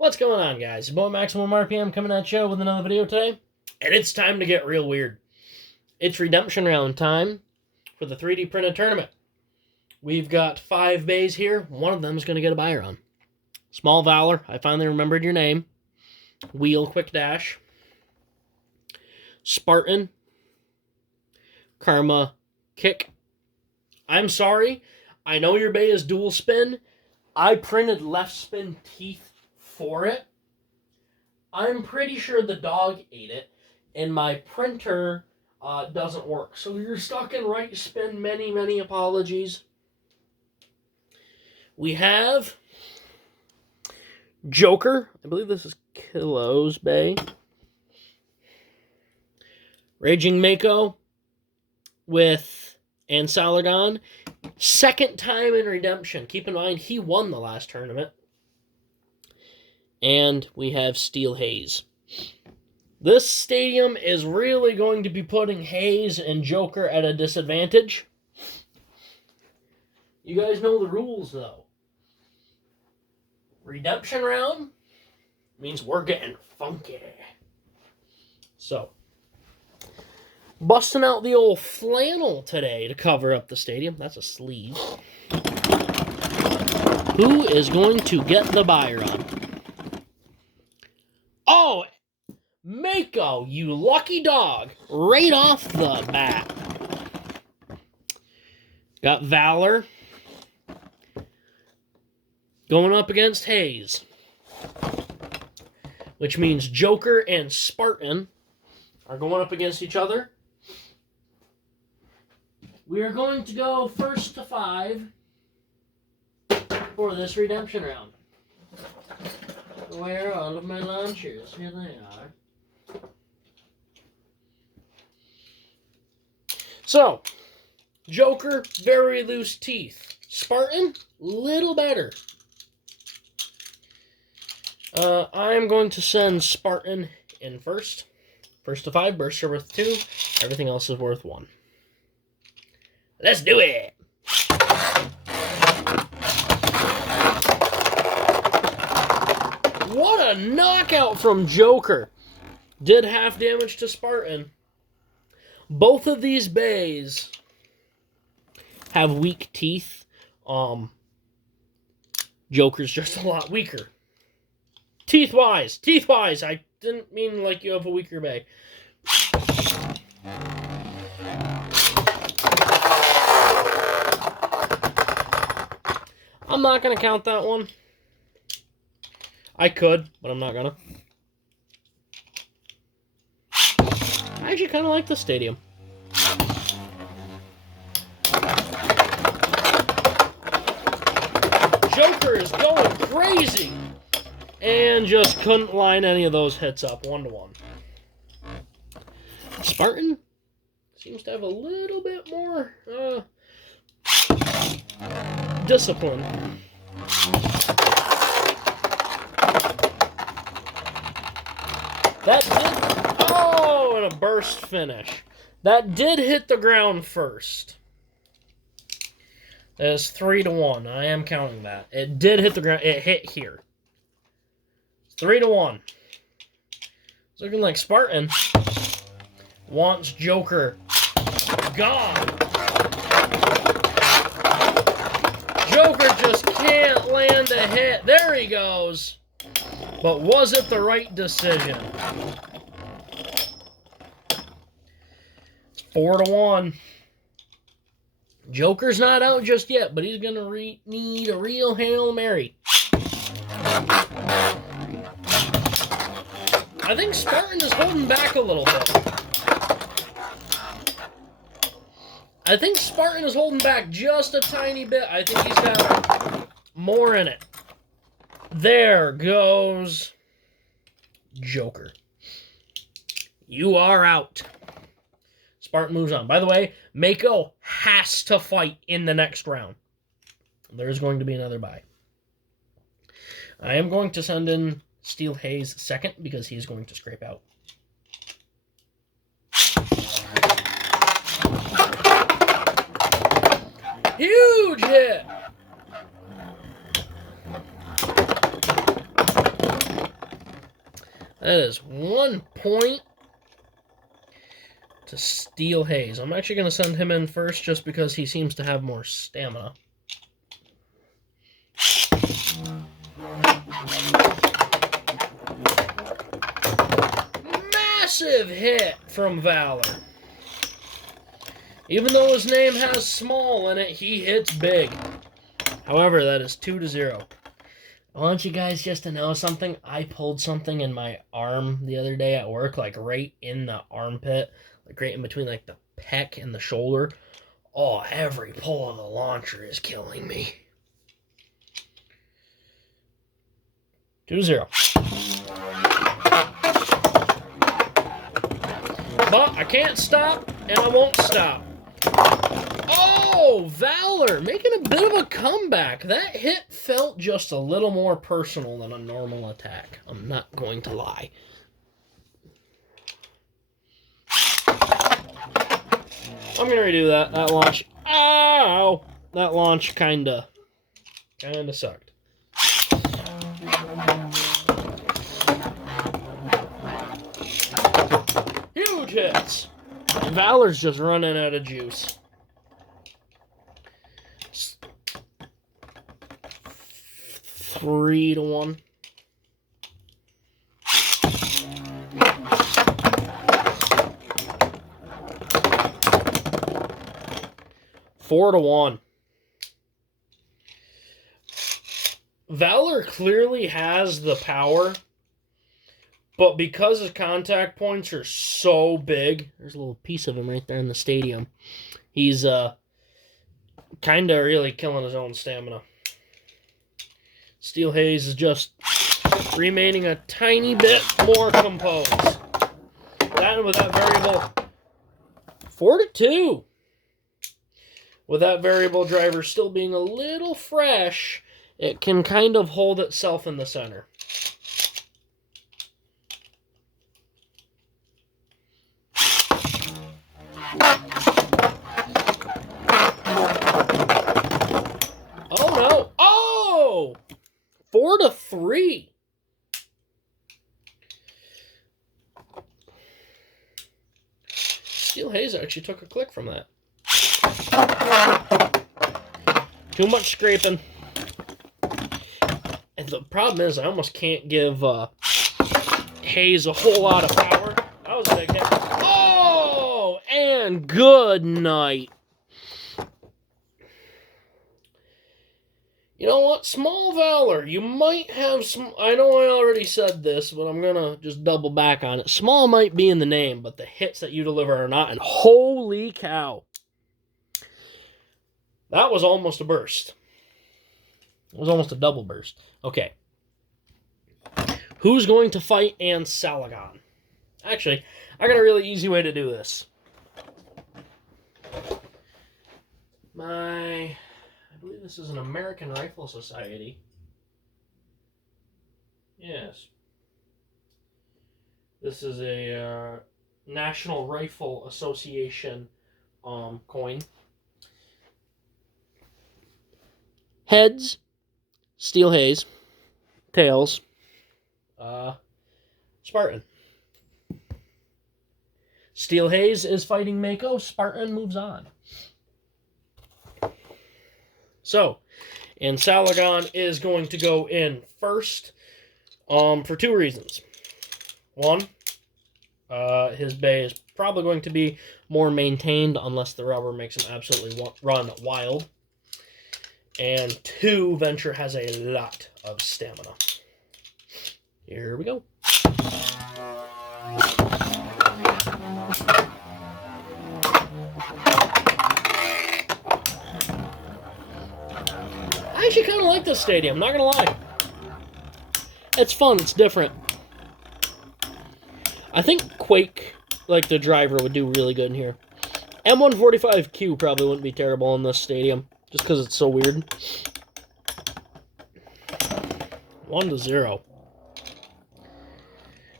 What's going on, guys? Your boy Maximum RPM coming at you with another video today. And it's time to get real weird. It's redemption round time for the 3D printed tournament. We've got 5 bays here. One of them is going to get a buyer on. Small Valor, I finally remembered your name. Wheel Quick Dash. Spartan. Karma Kick. I'm sorry. I know your bay is dual spin. I printed left spin teeth for it. I'm pretty sure the dog ate it, and my printer doesn't work. So you're stuck in right spin. Many apologies. We have Joker. I believe this is Kilo's bay. Raging Mako with Ansalagon. Second time in redemption. Keep in mind, he won the last tournament. And we have Steel Haze. This stadium is really going to be putting Haze and Joker at a disadvantage. You guys know the rules, though. Redemption round means we're getting funky. So, busting out the old flannel today to cover up the stadium. That's a sleeve. Who is going to get the buyer on? Oh, Mako, you lucky dog. Right off the bat. Got Valor going up against Haze. Which means Joker and Spartan are going up against each other. We are going to go first to 5 for this redemption round. Where are all of my launchers? Here they are. So, Joker, very loose teeth. Spartan, little better. I'm going to send Spartan in first. First to 5, bursts are worth 2. Everything else is worth 1. Let's do it! What a knockout from Joker. Did half damage to Spartan. Both of these bays have weak teeth. Joker's just a lot weaker. Teeth-wise, I didn't mean like you have a weaker bay. I'm not going to count that one. I could, but I'm not gonna. I actually kind of like this stadium. Joker is going crazy! And just couldn't line any of those hits up 1-to-1. Spartan seems to have a little bit more discipline. That did... Oh, and a burst finish. That did hit the ground first. That is 3-to-1. I am counting that. It did hit the ground. It hit here. 3-to-1. It's looking like Spartan wants Joker gone. Joker just can't land a hit. There he goes. But was it the right decision? 4-to-1. Joker's not out just yet, but he's going to need a real Hail Mary. I think Spartan is holding back a little bit. I think Spartan is holding back just a tiny bit. I think he's got more in it. There goes Joker. You are out. Spartan moves on. By the way, Mako has to fight in the next round. There's going to be another bye. I am going to send in Steel Haze second because he is going to scrape out. Huge hit! That is 1 point to Steel Haze. I'm actually going to send him in first just because he seems to have more stamina. Massive hit from Valor. Even though his name has small in it, he hits big. However, that is 2-0. I want you guys just to know something. I pulled something in my arm the other day at work, like right in the armpit, like right in between like the pec and the shoulder. Oh, every pull of the launcher is killing me. 2-0. But I can't stop, and I won't stop. Oh, Valor making a bit of a comeback. That hit felt just a little more personal than a normal attack. I'm not going to lie. I'm going to redo that launch. Ow! That launch kinda sucked. Huge hits! Valor's just running out of juice. 3-1. Four to 1. Valor clearly has the power, but because his contact points are so big, there's a little piece of him right there in the stadium. He's kind of really killing his own stamina. Steel Haze is just remaining a tiny bit more composed. That with that variable 4-2. With that variable driver still being a little fresh, it can kind of hold itself in the center. Oh no! Oh! 4-3. Steel Haze actually took a click from that. Too much scraping. And the problem is I almost can't give Haze a whole lot of power. That was a big hit. Oh! And good night. You know what? Small Valor, you might have some... I know I already said this, but I'm going to just double back on it. Small might be in the name, but the hits that you deliver are not. And holy cow. That was almost a burst. It was almost a double burst. Okay. Who's going to fight Ansalagon? Actually, I got a really easy way to do this. I believe this is an American Rifle Society. Yes. This is a National Rifle Association coin. Heads, Steel Haze. Tails, Spartan. Steel Haze is fighting Mako. Spartan moves on. So, Ansalagon is going to go in first for two reasons. One, his bay is probably going to be more maintained unless the rubber makes him absolutely run wild. And two, Venture has a lot of stamina. Here we go. I actually kind of like this stadium, not gonna lie. It's fun, it's different. I think Quake, like the driver, would do really good in here. M145Q probably wouldn't be terrible in this stadium, just because it's so weird. 1-0.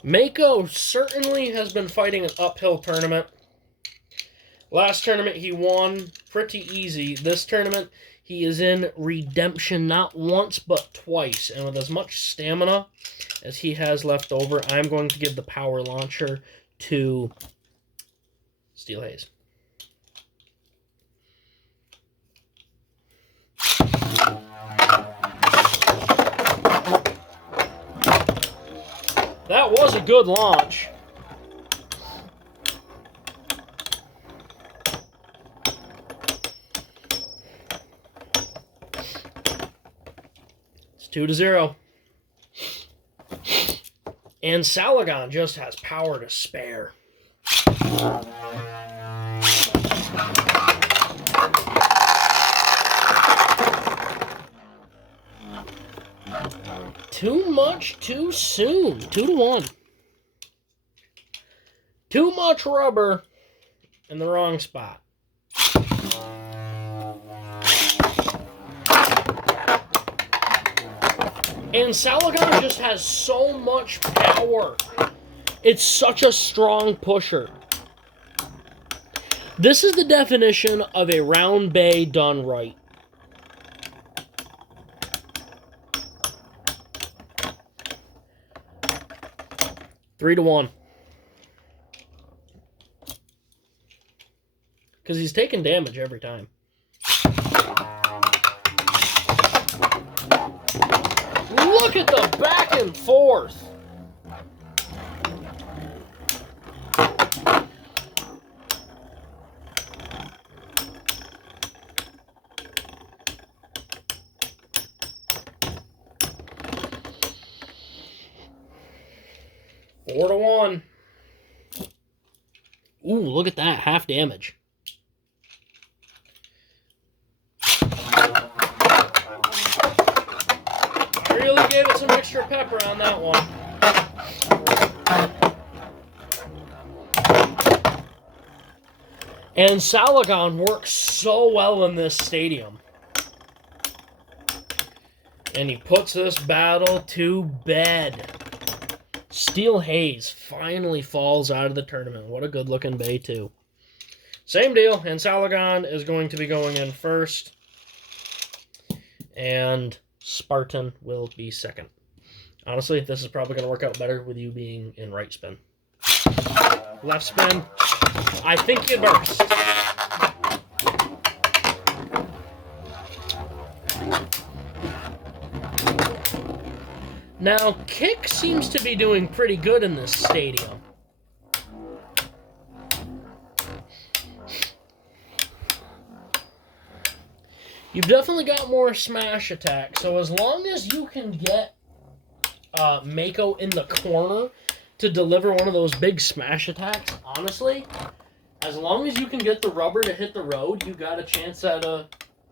Mako certainly has been fighting an uphill tournament. Last tournament he won pretty easy. This tournament He is in redemption not once but twice. And with as much stamina as he has left over, I'm going to give the power launcher to Steel Haze. That was a good launch. It's 2-0. And Salagon just has power to spare. Too much too soon. 2-1. Too much rubber in the wrong spot. And Salagon just has so much power. It's such a strong pusher. This is the definition of a round bay done right. Three to 1. Because he's taking damage every time. Look at the back and forth. Four to 1. Ooh, look at that. Half damage. I really gave it some extra pepper on that one. And Salagon works so well in this stadium. And he puts this battle to bed. Steel Haze finally falls out of the tournament. What a good-looking bay, too. Same deal, and Salagon is going to be going in first. And Spartan will be second. Honestly, this is probably going to work out better with you being in right spin. Left spin, I think you burst. Now, Kick seems to be doing pretty good in this stadium. You've definitely got more smash attack, so as long as you can get Mako in the corner to deliver one of those big smash attacks, honestly, as long as you can get the rubber to hit the road, you got a chance at a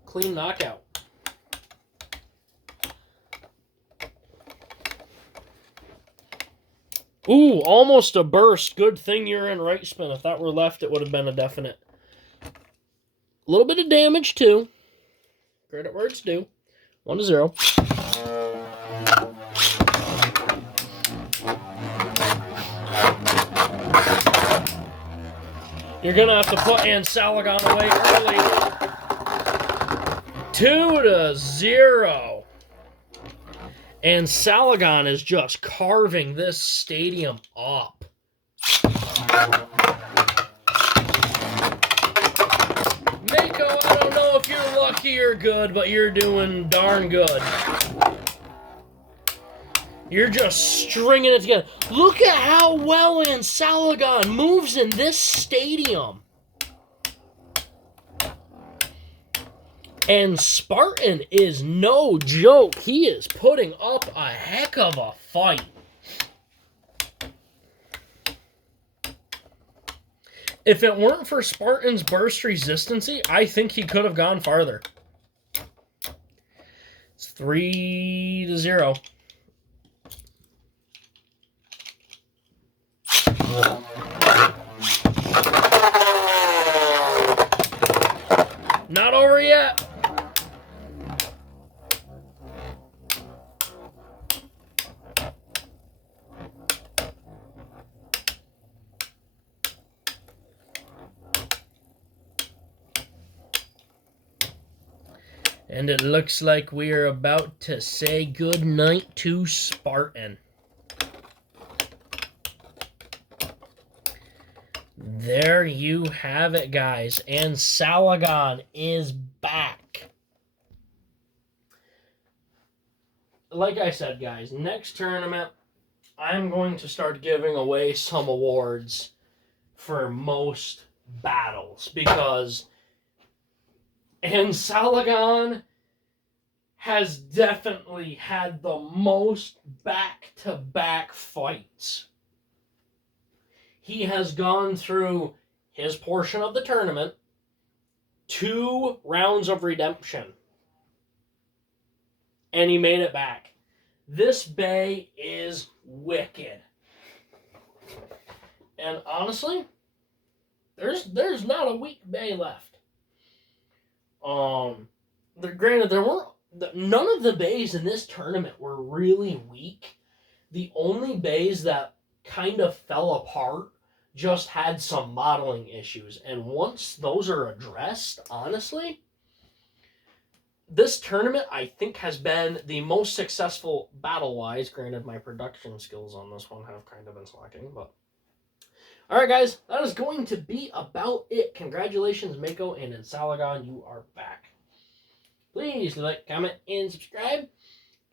clean knockout. Ooh, almost a burst. Good thing you're in right spin. If that were left, it would have been a definite. A little bit of damage, too. Credit where it's due. 1-0. You're going to have to put Salagon away early. 2-0. And Salagon is just carving this stadium up. Mako, I don't know if you're lucky or good, but you're doing darn good. You're just stringing it together. Look at how well Salagon moves in this stadium. And Spartan is no joke. He is putting up a heck of a fight. If it weren't for Spartan's burst resistancy, I think he could have gone farther. It's 3-0. Not over yet. And it looks like we are about to say good night to Spartan. There you have it, guys. And Salagon is back. Like I said, guys, next tournament, I'm going to start giving away some awards for most battles. Because Salagon has definitely had the most back-to-back fights. He has gone through his portion of the tournament, 2 rounds of redemption, and he made it back. This bay is wicked. And honestly, there's not a weak bay left. Granted, none of the bays in this tournament were really weak. The only bays that kind of fell apart just had some modeling issues. And once those are addressed, honestly, this tournament, I think, has been the most successful battle-wise. Granted, my production skills on this one have kind of been slacking, but... Alright, guys, that is going to be about it. Congratulations, Mako, and in Salagon, you are back. Please like, comment, and subscribe.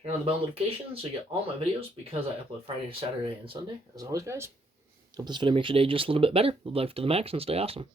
Turn on the bell notifications so you get all my videos because I upload Friday, Saturday, and Sunday. As always, guys, hope this video makes your day just a little bit better. Live life to the max and stay awesome.